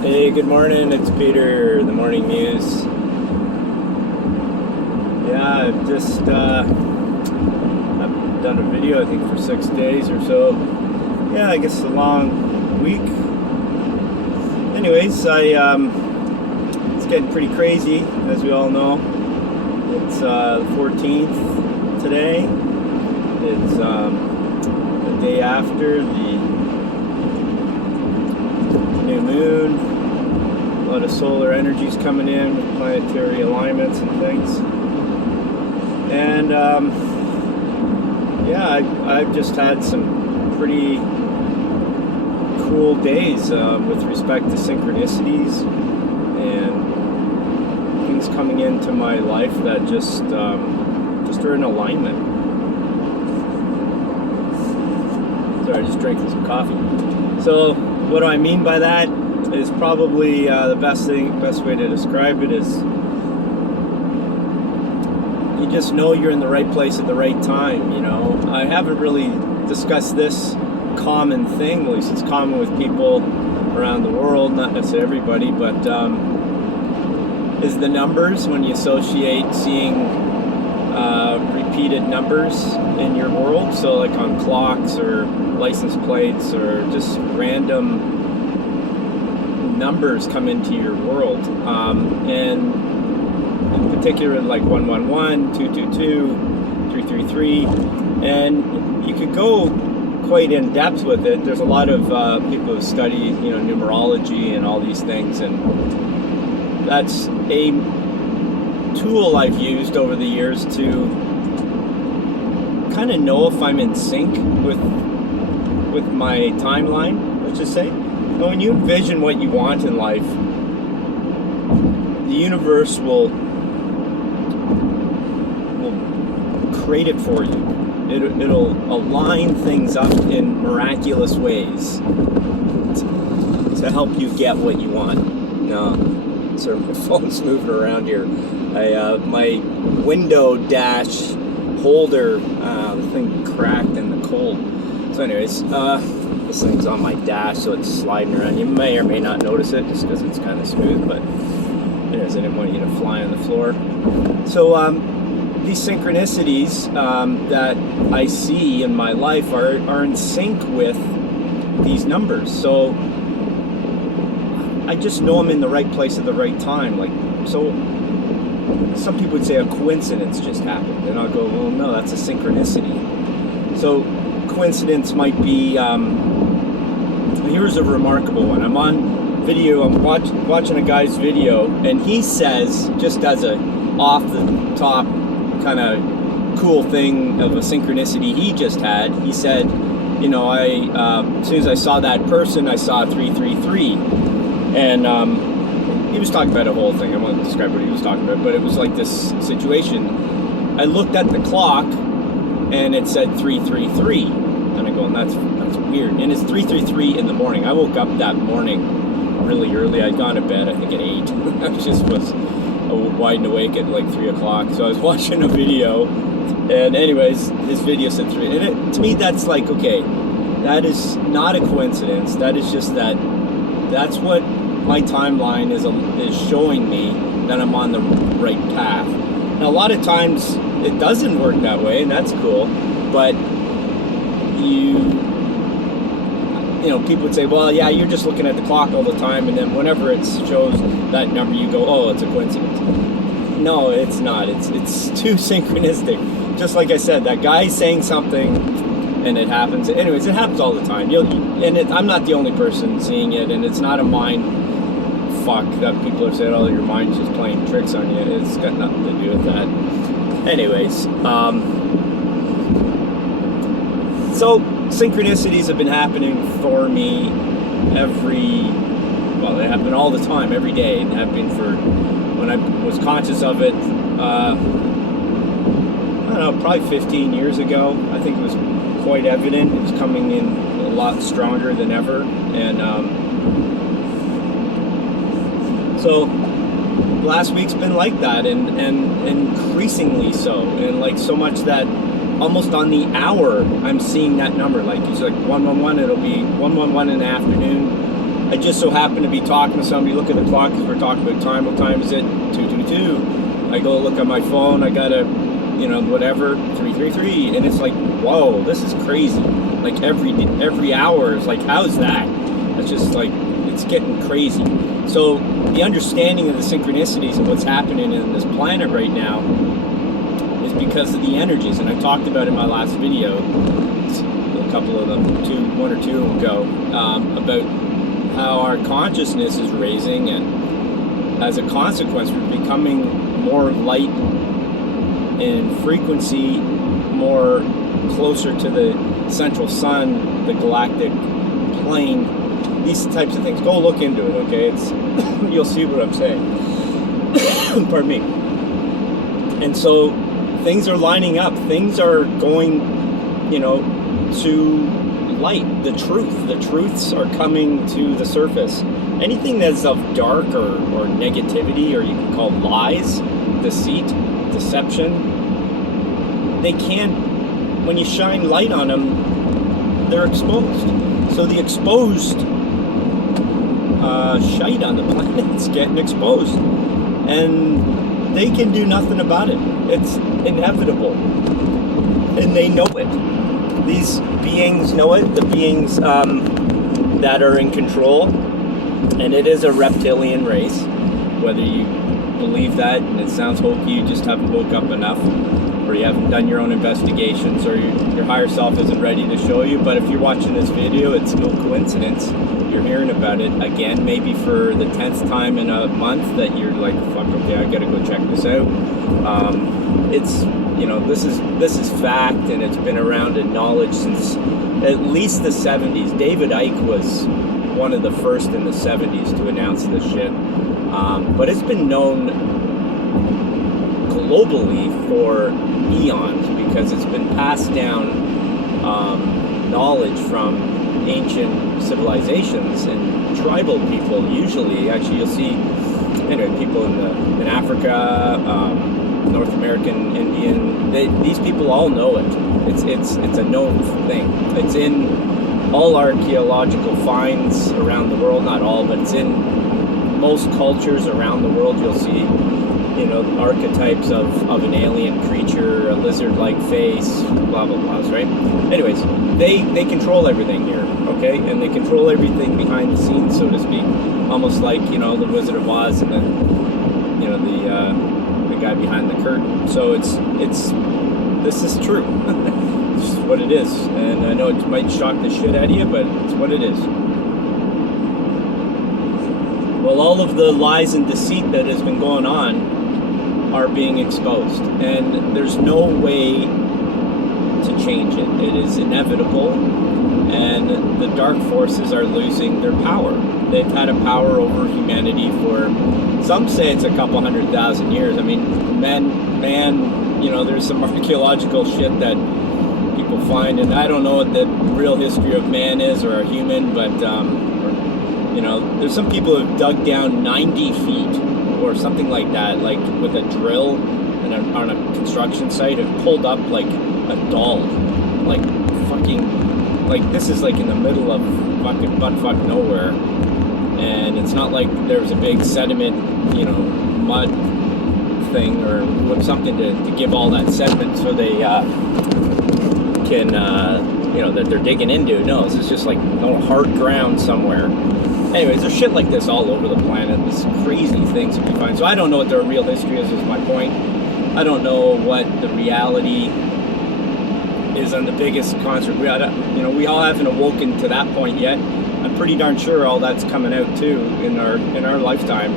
Hey, good morning. It's Peter, the Morning Muse. Yeah, I've done a video, I think, for 6 days or so. Yeah, I guess a long week. Anyways, it's getting pretty crazy, as we all know. It's the 14th today. It's the day after the new moon. A lot of solar energies coming in with planetary alignments and things. And yeah, I've just had some pretty cool days with respect to synchronicities and things coming into my life that just are in alignment. Sorry, just drinking some coffee. So what do I mean by that? Is probably the best way to describe it is you just know you're in the right place at the right time. You know, I haven't really discussed this common thing, at least it's common with people around the world, not necessarily everybody, but is the numbers when you associate seeing repeated numbers in your world. So like on clocks or license plates or just random numbers come into your world, and in particular like 111, 222, 333, and you could go quite in depth with it. There's a lot of people who study, numerology and all these things, and that's a tool I've used over the years to kind of know if I'm in sync with my timeline, let's just say. When you envision what you want in life, the universe will create it for you. It'll align things up in miraculous ways to help you get what you want. Now, sorry, my phone's moving around here. My window dash holder, the thing cracked in the cold. So anyways, this thing's on my dash, so it's sliding around. You may or may not notice it just because it's kind of smooth, but anyways, I didn't want you to fly on the floor. So these synchronicities that I see in my life are in sync with these numbers. So I just know I'm in the right place at the right time. Like, so some people would say a coincidence just happened, and I'll go, well, no, that's a synchronicity. So coincidence might be, here's a remarkable one. I'm on video, I'm watching a guy's video, and he says, just as a off the top kind of cool thing of a synchronicity he just had, he said, as soon as I saw that person, I saw 333, and he was talking about a whole thing. I won't describe what he was talking about, but it was like this situation. I looked at the clock and it said 333, and I go, and that's weird. And it's 3:33 in the morning. I woke up that morning really early. I'd gone to bed, I think at 8. I just was wide and awake at like 3 o'clock. So I was watching a video, and anyways, his video said 3. And to me, that's like, okay, that is not a coincidence. That is just that's what my timeline is showing me, that I'm on the right path. Now, a lot of times it doesn't work that way, and that's cool, but people would say, well, yeah, you're just looking at the clock all the time, and then whenever it shows that number, you go, oh, it's a coincidence. No, it's not. It's too synchronistic. Just like I said, that guy's saying something, and it happens. Anyways, it happens all the time. I'm not the only person seeing it, and it's not a mind fuck that people are saying, oh, your mind's just playing tricks on you. It's got nothing to do with that. Anyways, so synchronicities have been happening for me they happen all the time, every day, and have been for when I was conscious of it, I don't know, probably 15 years ago. I think it was quite evident. It was coming in a lot stronger than ever, and so last week's been like that, and increasingly so, and like so much that almost on the hour I'm seeing that number. Like it's like 111, it'll be 111 in the afternoon, I just so happen to be talking to somebody, look at the clock because we're talking about time. What time is it? 2:22. I go look at my phone, I got a, whatever, 3:33, and it's like, whoa, this is crazy. Like every hour is like, how's that? It's just like, it's getting crazy. So the understanding of the synchronicities of what's happening in this planet right now is because of the energies, and I talked about in my last video, a couple of them, one or two ago, about how our consciousness is raising, and as a consequence, we're becoming more light in frequency, more closer to the central sun, the galactic plane, these types of things. Go look into it, okay? It's you'll see what I'm saying. Pardon me. And so things are lining up. Things are going, to light. The truths are coming to the surface. Anything that's of dark or negativity, or you can call lies, deceit, deception, they can't, when you shine light on them, they're exposed. So the exposed shite on the planet's getting exposed, and they can do nothing about it. It's inevitable, and they know it. These beings know it, the beings that are in control, and it is a reptilian race. Whether you believe that, and it sounds hokey, you just haven't woke up enough, or you haven't done your own investigations, or your higher self isn't ready to show you. But if you're watching this video, it's no coincidence you're hearing about it again, maybe for the 10th time in a month, that you're like, fuck, okay, I gotta go check this out. It's, this is fact, and it's been around in knowledge since at least the 70s. David Icke was one of the first in the 70s to announce this shit. But it's been known globally for eons, because it's been passed down knowledge from ancient civilizations and tribal people. Usually, actually, you'll see people in Africa, North American, Indian. These people all know it. It's a known thing. It's in all archaeological finds around the world. Not all, but it's in most cultures around the world. You'll see, archetypes of an alien creature, a lizard-like face, blah blah blah, right? Anyways, they control everything here, okay? And they control everything behind the scenes, so to speak, almost like the Wizard of Oz, and then the guy behind the curtain. So this is true. This is what it is, and I know it might shock the shit out of you, but it's what it is. Well, all of the lies and deceit that has been going on are being exposed, and there's no way to change it. It is inevitable, and the dark forces are losing their power. They've had a power over humanity for, some say it's a couple 100,000 years. I mean, man, there's some archaeological shit that people find, and I don't know what the real history of man is, or a human, but there's some people who have dug down 90 feet or something like that, like with a drill and on a construction site, and pulled up like a doll, like fucking, like this is like in the middle of fucking buttfuck nowhere, and it's not like there was a big sediment, mud thing or something to give all that sediment so they can that they're digging into. No, this is just like hard ground somewhere. Anyways, there's shit like this all over the planet. This crazy things that we find. So I don't know what their real history is my point. I don't know what the reality is on the biggest concert. We all haven't awoken to that point yet. I'm pretty darn sure all that's coming out too in our lifetime.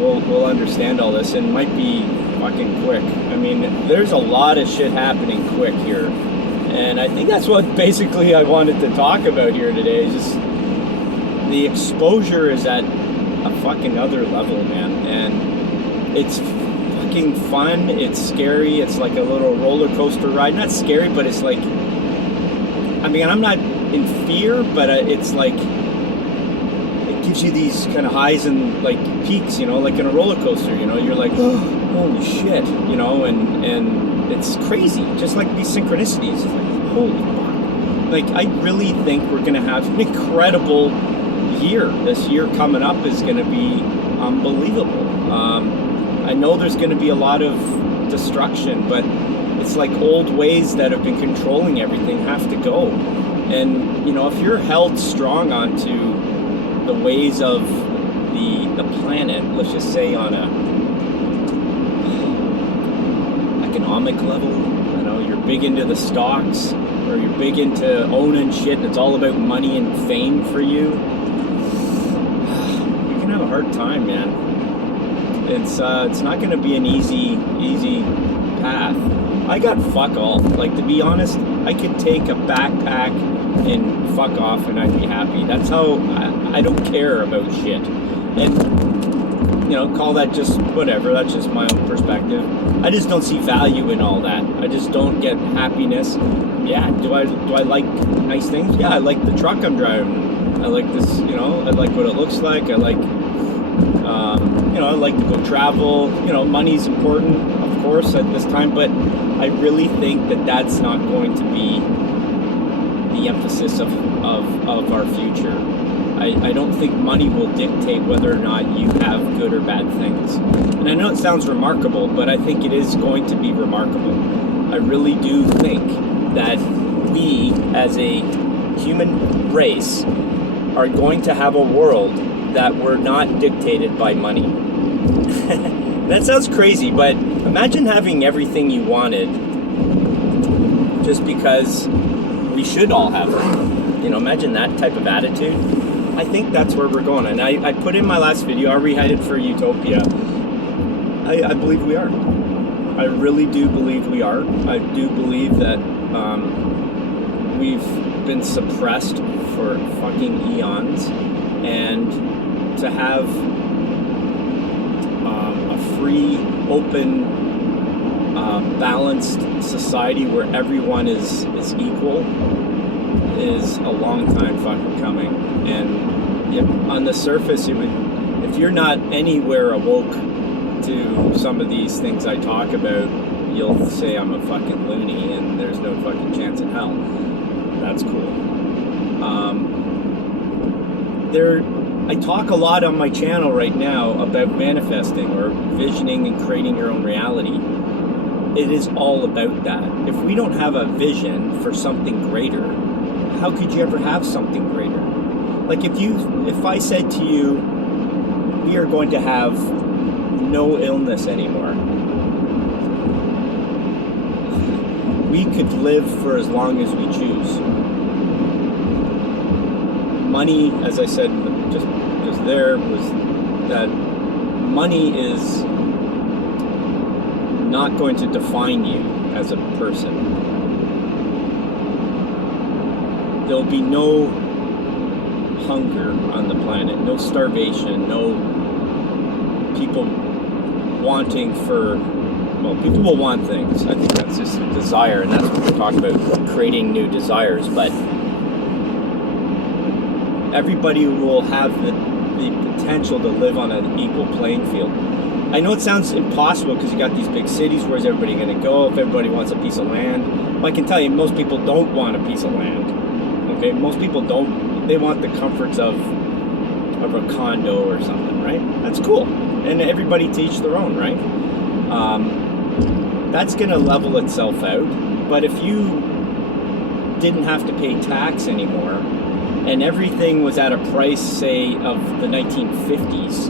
We'll understand all this, and it might be fucking quick. I mean, there's a lot of shit happening quick here. And I think that's what basically I wanted to talk about here today, is just the exposure is at a fucking other level, man, and it's fucking fun. It's scary. It's like a little roller coaster ride. Not scary, but it's like, I mean, I'm not in fear, but it's like, it gives you these kind of highs and like peaks, like in a roller coaster. You're like, oh, holy shit, and it's crazy. Just like these synchronicities. It's like, holy fuck. Like, I really think we're gonna have an incredible this year coming up is going to be unbelievable. I know there's going to be a lot of destruction, but it's like old ways that have been controlling everything have to go. And, you know, if you're held strong onto the ways of the planet, let's just say on a economic level, you know, you're big into the stocks, or you're big into owning shit and it's all about money and fame for you, you can have a hard time, man. It's not going to be an easy path. I got fuck all. Like, to be honest, I could take a backpack and fuck off and I'd be happy. That's how I don't care about shit. And, you know, call that just whatever. That's just my own perspective. I just don't see value in all that. I just don't get happiness. Yeah, do I like nice things? Yeah, I like the truck I'm driving. I like this, you know, I like what it looks like. I like, you know, I like to go travel. You know, money's important, of course, at this time, but I really think that that's not going to be the emphasis of our future. I don't think money will dictate whether or not you have good or bad things. And I know it sounds remarkable, but I think it is going to be remarkable. I really do think that we, as a human race, are going to have a world that we're not dictated by money. That sounds crazy, but imagine having everything you wanted just because we should all have it. You know, imagine that type of attitude. I think that's where we're going. And I put in my last video, are we headed for utopia? I believe we are. I really do believe we are. I do believe that we've been suppressed for fucking eons, and to have a free, open, balanced society where everyone is equal is a long time fucking coming. And on the surface, it would, if you're not anywhere awoke to some of these things I talk about, you'll say I'm a fucking loony and there's no fucking chance in hell. That's cool. I talk a lot on my channel right now about manifesting or visioning and creating your own reality. It is all about that. If we don't have a vision for something greater, how could you ever have something greater? Like if I said to you, we are going to have no illness anymore. We could live for as long as we choose. Money, as I said just there, was that money is not going to define you as a person. There'll be no hunger on the planet, no starvation, no people wanting for, well, people will want things. I think that's just a desire, and that's what we're talking about, creating new desires. But everybody will have the potential to live on an equal playing field. I know it sounds impossible because you got these big cities. Where's everybody going to go if everybody wants a piece of land? Well, I can tell you, most people don't want a piece of land. Okay, most people don't. They want the comforts of a condo or something, right? That's cool. And everybody to each their own, right? That's going to level itself out. But if you didn't have to pay tax anymore, and everything was at a price, say, of the 1950s,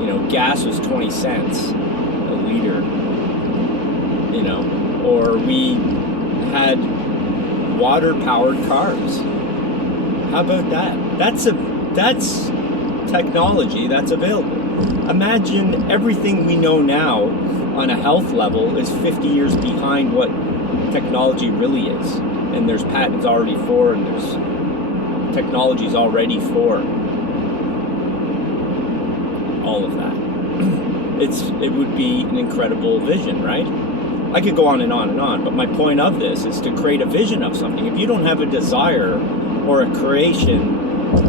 you know, gas was 20 cents a liter, you know, or we had water-powered cars. How about that? That's technology that's available. Imagine everything we know now on a health level is 50 years behind what technology really is. And there's patents already for, and there's technologies already for all of that. It would be an incredible vision, right? I could go on and on and on, but my point of this is to create a vision of something. If you don't have a desire or a creation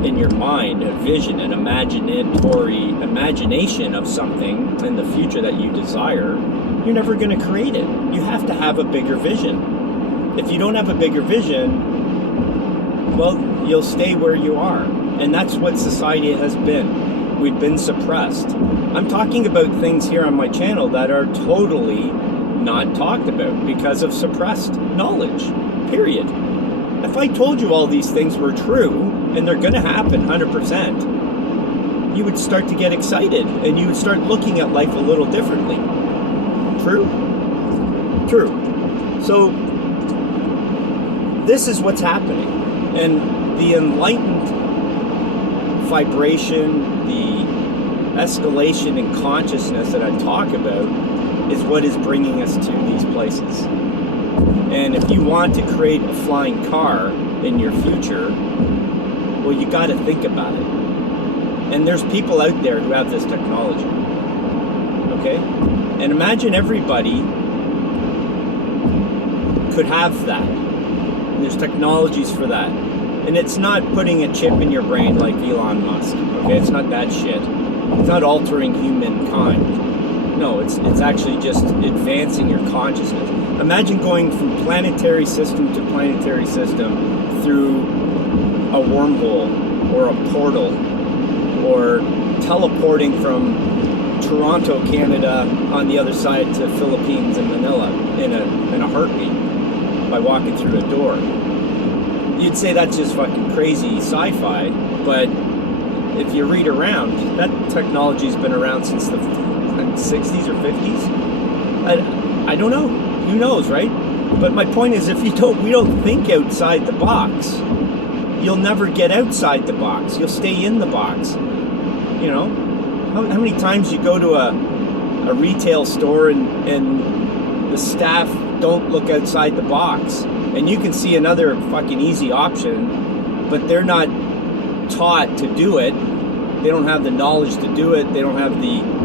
in your mind, a vision, an imagination of something in the future that you desire, you're never going to create it. You have to have a bigger vision. If you don't have a bigger vision, well, you'll stay where you are. And that's what society has been. We've been suppressed. I'm talking about things here on my channel that are totally not talked about because of suppressed knowledge, period. If I told you all these things were true, and they're going to happen 100%, you would start to get excited, and you would start looking at life a little differently. True? True. So, this is what's happening. And the enlightened vibration, the escalation in consciousness that I talk about is what is bringing us to these places. And if you want to create a flying car in your future, well, you got to think about it. And there's people out there who have this technology. Okay? And imagine everybody could have that. And there's technologies for that. And it's not putting a chip in your brain like Elon Musk. Okay? It's not that shit. It's not altering humankind. No, it's actually just advancing your consciousness. Imagine going from planetary system to planetary system through a wormhole or a portal, or teleporting from Toronto, Canada on the other side to Philippines and Manila in a heartbeat by walking through a door. You'd say that's just fucking crazy sci-fi, but if you read around, that technology's been around since the 60s or 50s. I don't know. Who knows, right? But my point is, if we don't think outside the box, you'll never get outside the box. You'll stay in the box. You know, how many times you go to a retail store and the staff don't look outside the box, and you can see another fucking easy option, but they're not taught to do it. They don't have the knowledge to do it. They don't have the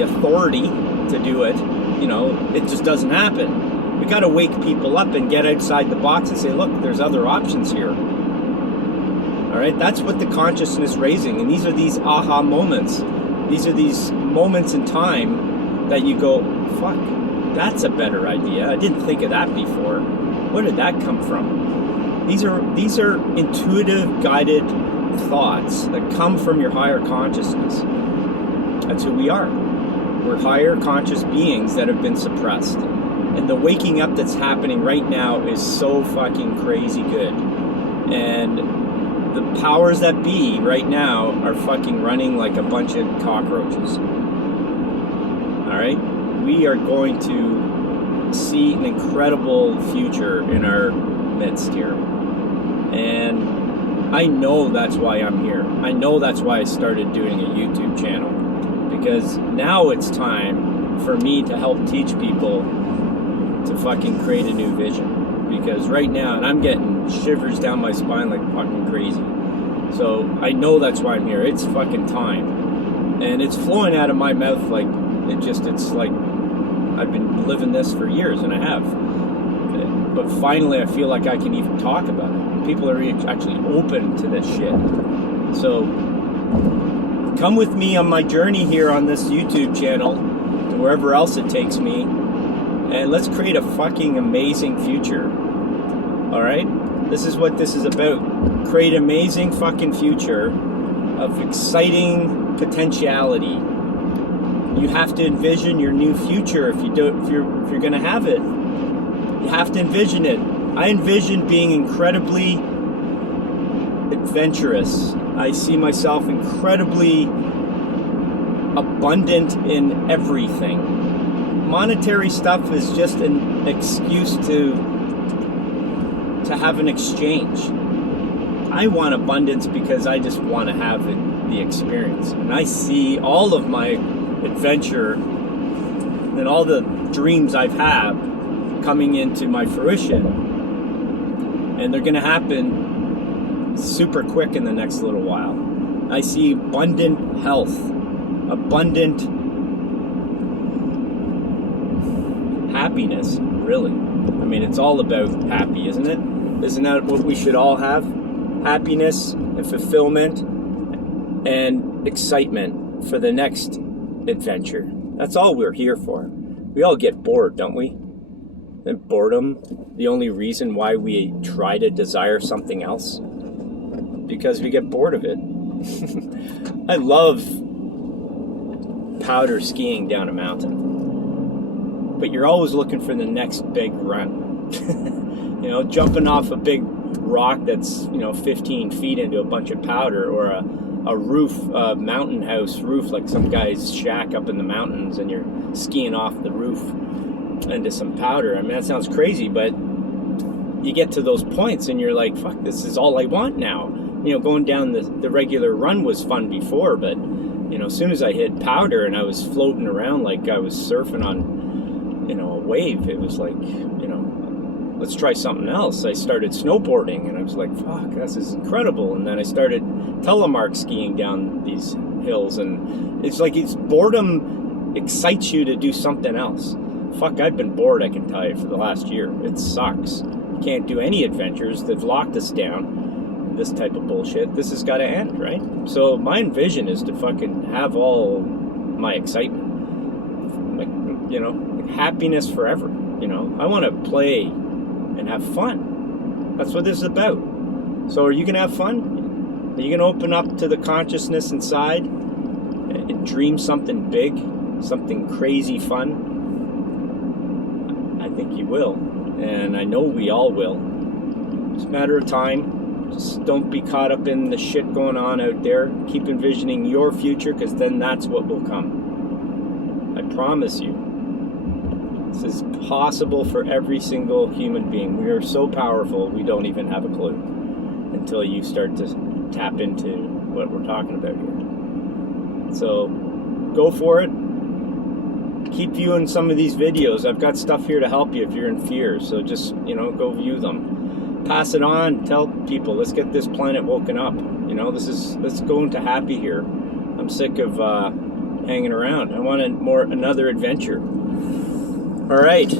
authority to do it. You know, it just doesn't happen. We got to wake people up and get outside the box and say, look, there's other options here. All right, that's what the consciousness raising, and these are these aha moments. These are these moments in time that you go, fuck, that's a better idea. I didn't think of that before. Where did that come from? These are intuitive, guided thoughts that come from your higher consciousness. That's who we are. We're higher conscious beings that have been suppressed. And the waking up that's happening right now is so fucking crazy good. And the powers that be right now are fucking running like a bunch of cockroaches. Alright? We are going to see an incredible future in our midst here. And I know that's why I'm here. I know that's why I started doing a YouTube channel. Because now it's time for me to help teach people to fucking create a new vision. Because right now, and I'm getting shivers down my spine like fucking crazy. So I know that's why I'm here. It's fucking time. And it's flowing out of my mouth like, it's like, I've been living this for years, and I have. But finally I feel like I can even talk about it. People are actually open to this shit. So come with me on my journey here on this YouTube channel, to wherever else it takes me, and let's create a fucking amazing future. Alright? This is what this is about. Create an amazing fucking future of exciting potentiality. You have to envision your new future if you're gonna have it. You have to envision it. I envision being incredibly adventurous. I see myself incredibly abundant in everything. Monetary stuff is just an excuse to have an exchange. I want abundance because I just want to have the experience. And I see all of my adventure and all the dreams I've had coming into my fruition. And they're going to happen super quick in the next little while. I see abundant health, abundant happiness, really. I mean, it's all about happy, isn't it? Isn't that what we should all have? Happiness and fulfillment and excitement for the next adventure. That's all we're here for. We all get bored, don't we? Isn't boredom the only reason why we try to desire something else? Because we get bored of it. I love powder skiing down a mountain, but you're always looking for the next big run. You know, jumping off a big rock that's, 15 feet into a bunch of powder, or a roof, a mountain house roof, like some guy's shack up in the mountains, and you're skiing off the roof into some powder. I mean, that sounds crazy, but you get to those points and you're like, fuck, this is all I want now. Going down the regular run was fun before, but as soon as I hit powder and I was floating around like I was surfing on a wave, it was like, let's try something else. I started snowboarding and I was like, fuck, this is incredible. And then I started telemark skiing down these hills, and it's like boredom excites you to do something else. Fuck, I've been bored, I can tell you, for the last year. It sucks. You can't do any adventures. They've locked us down. This type of bullshit. This has got to end, right? So my envision is to fucking have all my excitement. Like, happiness forever. I want to play and have fun. That's what this is about. So are you going to have fun? Are you going to open up to the consciousness inside and dream something big, something crazy fun? I think you will, and I know we all will. It's a matter of time. Just don't be caught up in the shit going on out there. Keep envisioning your future, because then that's what will come. I promise you. This is possible for every single human being. We are so powerful, we don't even have a clue until you start to tap into what we're talking about here. So go for it. Keep viewing some of these videos. I've got stuff here to help you if you're in fear. So just, go view them. Pass it on. Tell people, let's get this planet woken up. Let's go into happy here. I'm sick of hanging around. I want another adventure. All right.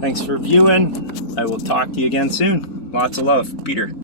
Thanks for viewing. I will talk to you again soon. Lots of love. Peter.